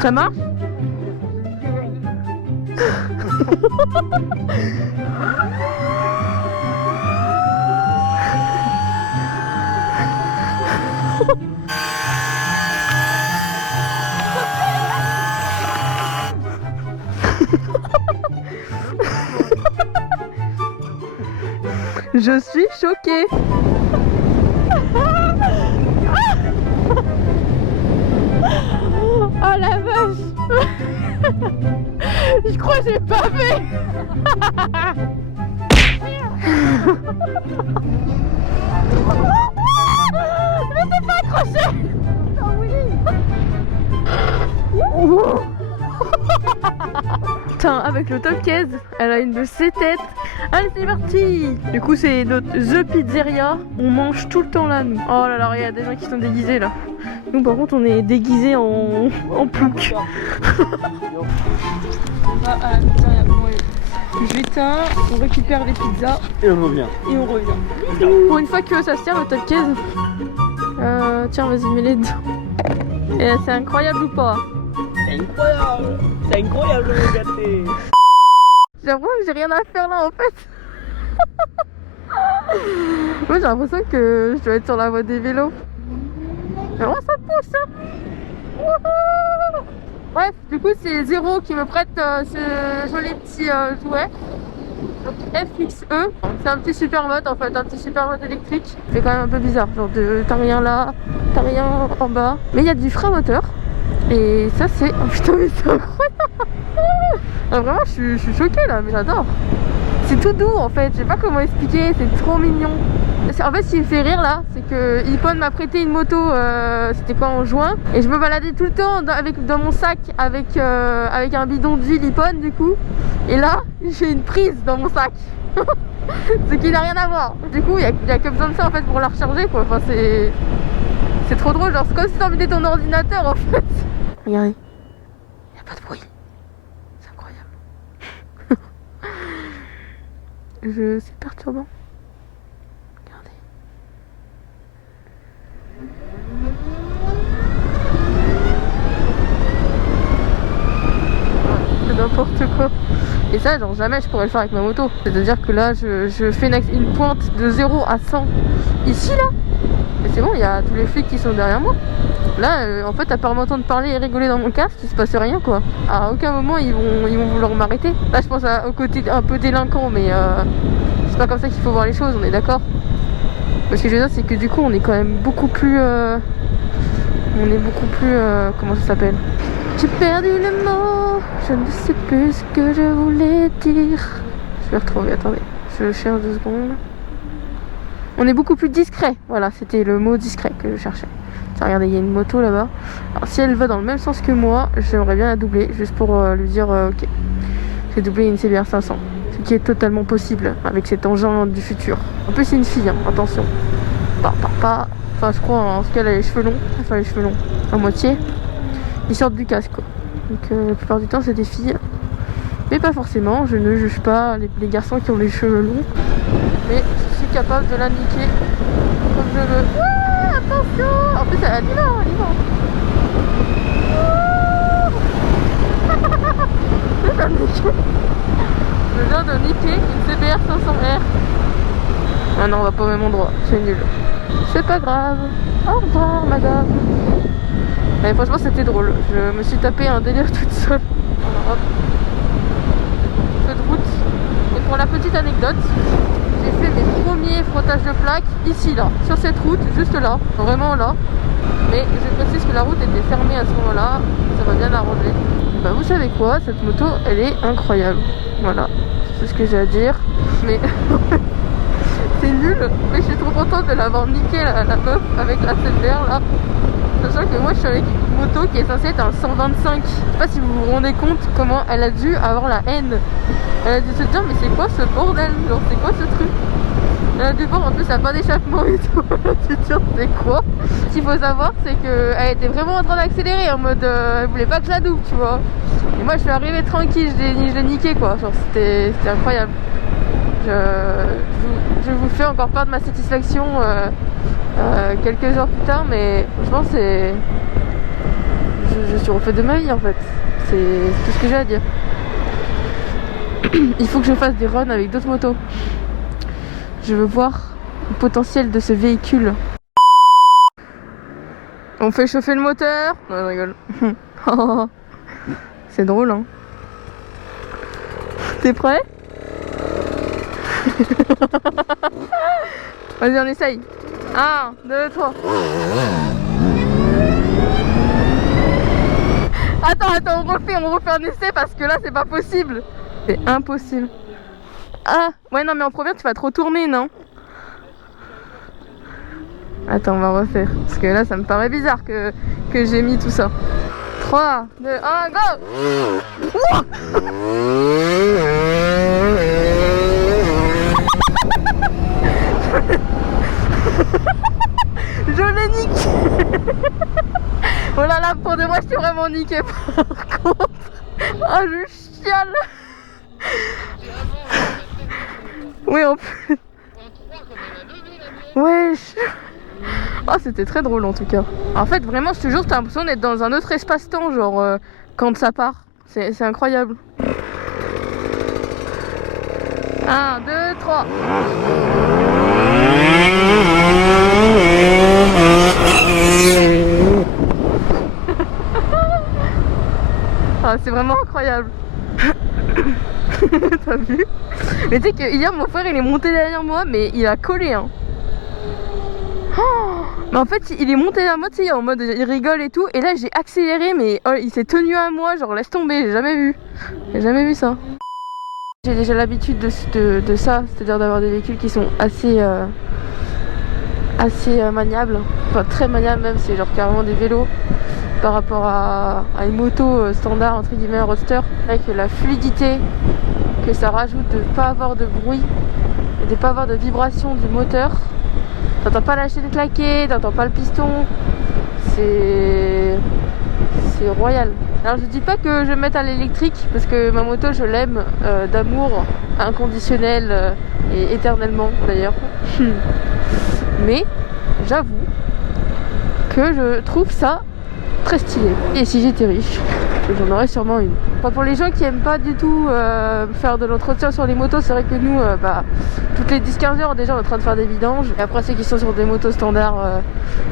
Ça marche? Je suis choquée. Oh la vache. Je crois que j'ai pas fait. Je m'étais pas accroché. Putain, avec le top case, elle a une de ses têtes. Allez, c'est parti. Du coup, c'est notre The Pizzeria. On mange tout le temps là, nous. Oh là là, il y a des gens qui sont déguisés là. Nous, par contre, on est déguisés en plouc. J'éteins, on récupère les pizzas. Et on revient. Et on revient. Pour une fois que ça se tient, le top case. Tiens, vas-y, mets-les dedans. Et c'est incroyable ou pas? C'est incroyable. C'est incroyable, mon gâté. J'ai l'impression que j'ai rien à faire là en fait. Moi j'ai l'impression que je dois être sur la voie des vélos. Mais vraiment ça pousse hein. Wouhou. Bref, du coup c'est Zéro qui me prête ce joli petit jouet. Donc FXE. C'est un petit supermote en fait, un petit supermote électrique. C'est quand même un peu bizarre, genre t'as rien là, t'as rien en bas. Mais il y a du frein moteur. Et ça c'est... Oh putain mais c'est incroyable. Ah, vraiment je suis choquée là, mais j'adore. C'est tout doux en fait, je sais pas comment expliquer, c'est trop mignon. En fait ce qui me fait rire là, c'est que Hippon m'a prêté une moto, c'était quoi, en juin. Et je me baladais tout le temps dans mon sac avec un bidon d'huile Hippon du coup. Et là j'ai une prise dans mon sac. Ce qui n'a rien à voir. Du coup il y a que besoin de ça en fait pour la recharger quoi. Enfin c'est trop drôle, genre c'est comme si t'emmenais ton ordinateur en fait. Regardez, il n'y a pas de bruit. C'est incroyable. C'est perturbant. Regardez. C'est n'importe quoi. Et ça, genre jamais je pourrais le faire avec ma moto. C'est-à-dire que là, je fais une pointe de 0 à 100 ici là. Et c'est bon, il y a tous les flics qui sont derrière moi. Là, en fait, à part m'entendre parler et rigoler dans mon casque, il se passe rien quoi. À aucun moment ils vont vouloir m'arrêter. Là, je pense au côté un peu délinquant, mais c'est pas comme ça qu'il faut voir les choses, on est d'accord. Ce que je veux dire, c'est que du coup, on est quand même beaucoup plus. Comment ça s'appelle? J'ai perdu le mot, je ne sais plus ce que je voulais dire. Je vais retrouver, attendez, je cherche 2 secondes. On est beaucoup plus discret, voilà, c'était le mot discret que je cherchais. Tiens, regardez, il y a une moto là-bas. Alors si elle va dans le même sens que moi, j'aimerais bien la doubler, juste pour lui dire ok, j'ai doublé une CBR 500. Ce qui est totalement possible avec cet engin du futur. En plus c'est une fille, hein, attention. Enfin je crois, en tout cas elle a les cheveux longs, enfin les cheveux longs, à moitié. Ils sortent du casque quoi. Donc la plupart du temps c'est des filles. Mais pas forcément, je ne juge pas les garçons qui ont les cheveux longs. Mais je suis capable de la niquer comme je veux. Ouais, attention. En plus elle y va, elle y va. Je viens de niquer une CBR 500R. Ah non, on va pas au même endroit, c'est nul. C'est pas grave. Au revoir madame. Mais franchement c'était drôle. Je me suis tapé un délire toute seule. Alors hop. Feu de route. Et pour la petite anecdote, j'ai fait mes premiers frottages de plaques ici là, sur cette route, juste là, vraiment là. Mais je précise que la route était fermée à ce moment-là, ça m'a bien arrangé. Bah vous savez quoi, cette moto elle est incroyable. Voilà, c'est ce que j'ai à dire. Mais c'est nul, mais je suis trop contente de l'avoir niqué la meuf avec la CBR là. Sachant que moi je suis avec une moto qui est censée être un 125. Je sais pas si vous vous rendez compte comment elle a dû avoir la haine. Elle a dû se dire mais c'est quoi ce bordel, genre c'est quoi ce truc. Elle a dû voir en plus elle a pas d'échappement et tout. Elle a dû dire c'est quoi. Ce qu'il faut savoir c'est qu'elle était vraiment en train d'accélérer en mode elle voulait pas que je la double tu vois. Et moi je suis arrivée tranquille, je l'ai niqué quoi, genre c'était incroyable. Je vous fais encore part de ma satisfaction quelques heures plus tard, mais franchement je suis suis refait de ma vie en fait. C'est tout ce que j'ai à dire. Il faut que je fasse des runs avec d'autres motos. Je veux voir le potentiel de ce véhicule. On fait chauffer le moteur. Non, je rigole. C'est drôle, hein. T'es prêt? Vas-y, on essaye. 1, 2, 3. Attends, on refait un essai parce que là, c'est pas possible. C'est impossible. Ah, ouais, non, mais en première, tu vas trop tourner, non? Attends, on va refaire. Parce que là, ça me paraît bizarre que j'ai mis tout ça. 3, 2, 1, go! Ouah. Je l'ai niqué. Oh là là, pour de vrai, je suis vraiment niqué par contre. Oh, je chiale. Oui, en plus. Wesh. Oh, c'était très drôle en tout cas. En fait, vraiment, je te jure, t'as l'impression d'être dans un autre espace-temps, genre quand ça part. C'est incroyable. 1, 2, 3. Ah, c'est vraiment incroyable. T'as vu? Mais tu sais que hier mon frère il est monté derrière moi mais il a collé hein. Oh, mais en fait il est monté derrière moi, tu sais, en mode il rigole et tout, et là j'ai accéléré mais oh, il s'est tenu à moi, genre laisse tomber, j'ai jamais vu ça. J'ai déjà l'habitude de ça, c'est-à-dire d'avoir des véhicules qui sont assez maniables, enfin très maniables même, c'est genre carrément des vélos par rapport à une moto standard entre guillemets, un roadster, avec la fluidité que ça rajoute de ne pas avoir de bruit et de ne pas avoir de vibration du moteur. T'entends pas la chaîne claquer, t'entends pas le piston, c'est royal. Alors je dis pas que je vais mettre à l'électrique parce que ma moto je l'aime d'amour inconditionnel et éternellement d'ailleurs. Mais j'avoue que je trouve ça très stylé. Et si j'étais riche, j'en aurais sûrement une. Enfin, pour les gens qui aiment pas du tout faire de l'entretien sur les motos, c'est vrai que nous, toutes les 10-15 heures déjà on est en train de faire des vidanges. Et après ceux qui sont sur des motos standards,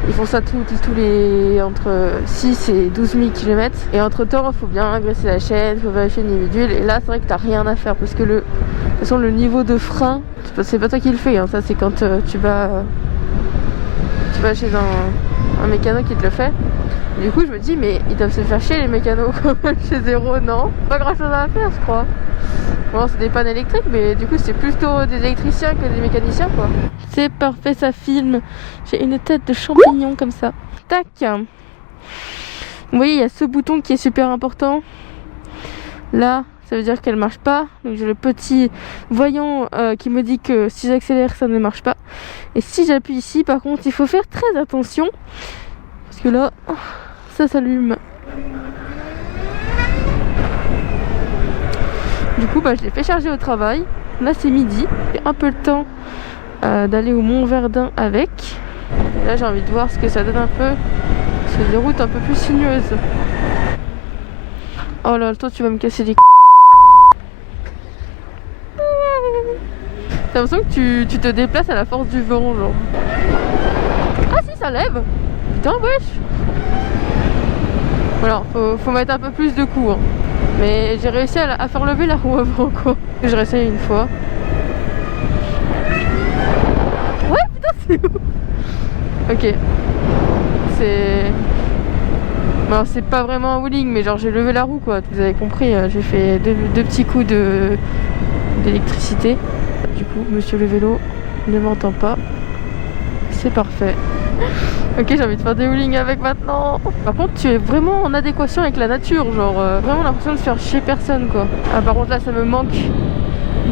ils font ça tous les entre 6 et 12 000 km. Et entre temps, il faut bien agresser la chaîne, il faut vérifier le niveau d'huile. Et là, c'est vrai que t'as rien à faire parce que de toute façon le niveau de frein, c'est pas toi qui le fais, hein. Ça c'est quand tu vas chez un mécano qui te le fait. Du coup je me dis mais ils doivent se faire chier les mécanos chez Zéro, non? Pas grand chose à faire je crois. Bon c'est des pannes électriques mais du coup c'est plutôt des électriciens que des mécaniciens quoi. C'est parfait, ça filme. J'ai une tête de champignon comme ça. Tac. Vous voyez il y a ce bouton qui est super important. Là ça veut dire qu'elle marche pas. Donc j'ai le petit voyant qui me dit que si j'accélère ça ne marche pas. Et si j'appuie ici par contre il faut faire très attention. Parce que là, ça s'allume. Du coup, je l'ai fait charger au travail. Là, c'est midi. J'ai un peu le temps d'aller au Mont Verdun avec. Et là, j'ai envie de voir ce que ça donne un peu. C'est des routes un peu plus sinueuses. Oh là, toi, tu vas me casser les J'ai l'impression que tu te déplaces à la force du vent, genre. Ah si, ça lève. Putain, wesh. Alors, faut mettre un peu plus de coups, hein. Mais j'ai réussi à faire lever la roue avant, quoi. Je réessaye une fois. Ouais, putain, c'est ouf. Ok. Bon, c'est pas vraiment un wheeling, mais genre j'ai levé la roue, quoi. Vous avez compris, j'ai fait deux petits coups d'électricité. Du coup, monsieur le vélo ne m'entend pas. C'est parfait. Ok, j'ai envie de faire des wheelings avec maintenant. Par contre, tu es vraiment en adéquation avec la nature, genre vraiment l'impression de faire chier personne quoi. Ah, par contre là, ça me manque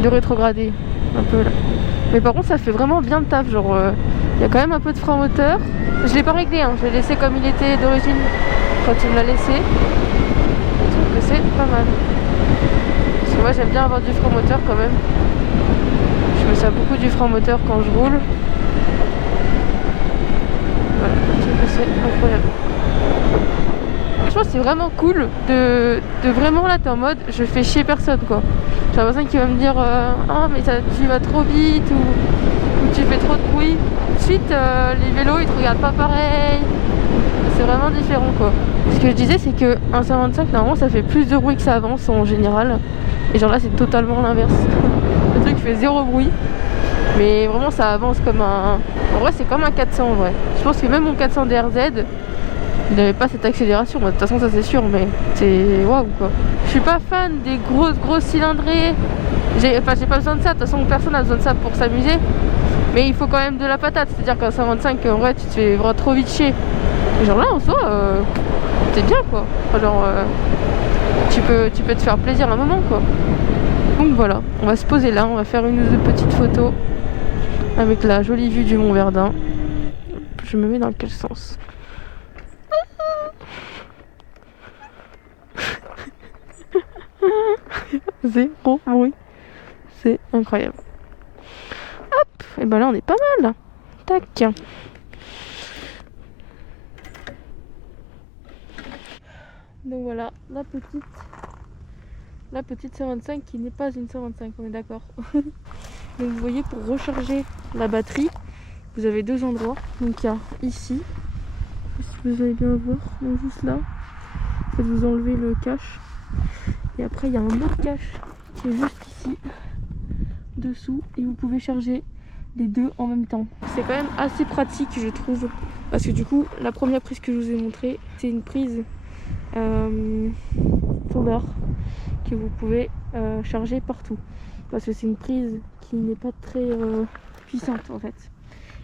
de rétrograder un peu là. Mais par contre, ça fait vraiment bien le taf, genre il y a quand même un peu de frein moteur. Je l'ai pas réglé, hein. Je l'ai laissé comme il était d'origine quand il me l'a laissé. Je trouve que c'est pas mal. Parce que moi, j'aime bien avoir du frein moteur quand même. Je me sers beaucoup du frein moteur quand je roule. Voilà, je trouve que c'est incroyable. Franchement c'est vraiment cool de vraiment là t'es en mode je fais chier personne quoi. J'ai personne qui va me dire ah mais tu vas trop vite ou tu fais trop de bruit. Ensuite les vélos ils te regardent pas pareil. C'est vraiment différent quoi. Ce que je disais c'est que un 125 normalement ça fait plus de bruit que ça avance en général. Et genre là c'est totalement l'inverse. Le truc fait zéro bruit. Mais vraiment ça avance comme un... En vrai c'est comme un 400 en vrai. Je pense que même mon 400 DRZ il n'avait pas cette accélération. De toute façon ça c'est sûr mais c'est waouh quoi. Je suis pas fan des grosses cylindrées. J'ai pas besoin de ça. De toute façon personne n'a besoin de ça pour s'amuser. Mais il faut quand même de la patate. C'est-à-dire qu'un 125 en vrai tu te fais vraiment trop vite chier. Et genre là en soi t'es bien quoi. Enfin, genre tu peux te faire plaisir un moment quoi. Donc voilà, on va se poser là, on va faire une ou deux petites photos avec la jolie vue du Mont Verdun. Je me mets dans quel sens? Zéro bruit. C'est incroyable. Hop, et ben là on est pas mal. Tac. Donc voilà, la petite 125 qui n'est pas une 125, on est d'accord. Donc vous voyez, pour recharger la batterie, vous avez deux endroits. Donc il y a ici, si vous allez bien voir, donc juste là, en fait, vous enlevez le cache. Et après il y a un autre cache qui est juste ici, dessous, et vous pouvez charger les deux en même temps. C'est quand même assez pratique je trouve, parce que du coup la première prise que je vous ai montrée, c'est une prise solaire que vous pouvez charger partout, parce que c'est une prise qui n'est pas très puissante en fait,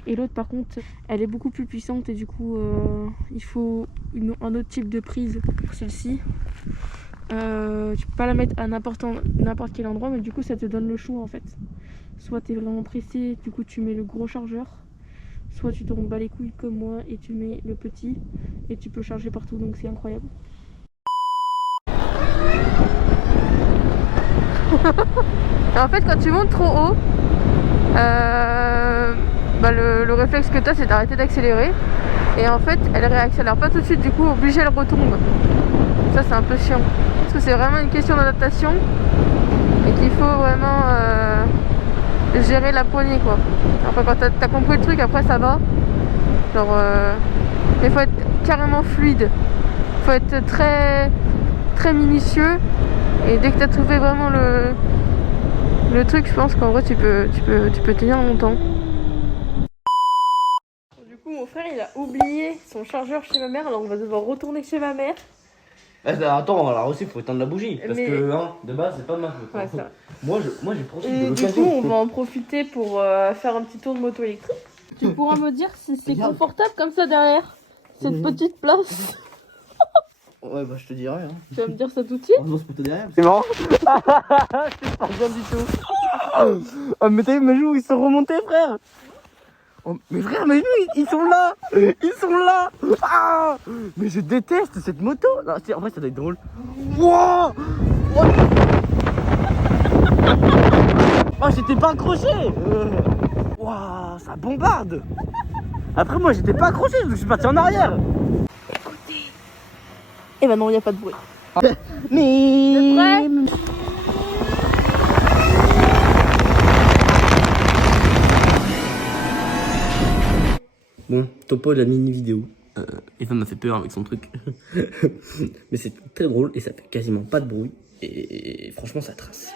et l'autre par contre elle est beaucoup plus puissante et du coup il faut un autre type de prise pour celle-ci. Tu peux pas la mettre à n'importe quel endroit, mais du coup ça te donne le choix en fait. Soit tu es vraiment pressé, du coup tu mets le gros chargeur, soit tu te bats les couilles comme moi et tu mets le petit et tu peux charger partout, donc c'est incroyable. Et en fait quand tu montes trop haut, le réflexe que tu as c'est d'arrêter d'accélérer, et en fait elle réaccélère pas tout de suite, du coup obligée elle retombe. Ça c'est un peu chiant, parce que c'est vraiment une question d'adaptation et qu'il faut vraiment gérer la poignée quoi. Enfin quand t'as compris le truc après ça va, genre mais faut être carrément fluide, faut être très minutieux, et dès que t'as trouvé vraiment le truc, je pense qu'en vrai tu peux tenir longtemps. Du coup mon frère il a oublié son chargeur chez ma mère, alors on va devoir retourner chez ma mère. Attends, alors aussi faut éteindre la bougie, parce que hein, de base c'est pas ma faute. Ouais, ça. Moi j'ai profité de Du l'occasion. coup on va en profiter pour faire un petit tour de moto électrique. Tu pourras me dire si c'est confortable comme ça derrière cette petite place. Ouais bah je te dirai hein. Tu vas me dire ça tout de suite. On se peut derrière. C'est marrant. C'est pas bien du tout. Oh mais t'as vu mes joues ils sont remontés frère. Oh, mais frère mes joues ils sont là. Ils sont là. Ah, mais je déteste cette moto. Non, en vrai ça doit être drôle. Wow. Oh j'étais pas accroché. Waouh ça bombarde. Après moi j'étais pas accroché, donc je suis parti en arrière. Et bah non, il n'y a pas de bruit. Mais... Prêt ? Bon, topo de la mini vidéo. Eva m'a fait peur avec son truc. Mais c'est très drôle et ça fait quasiment pas de bruit. Et franchement ça trace.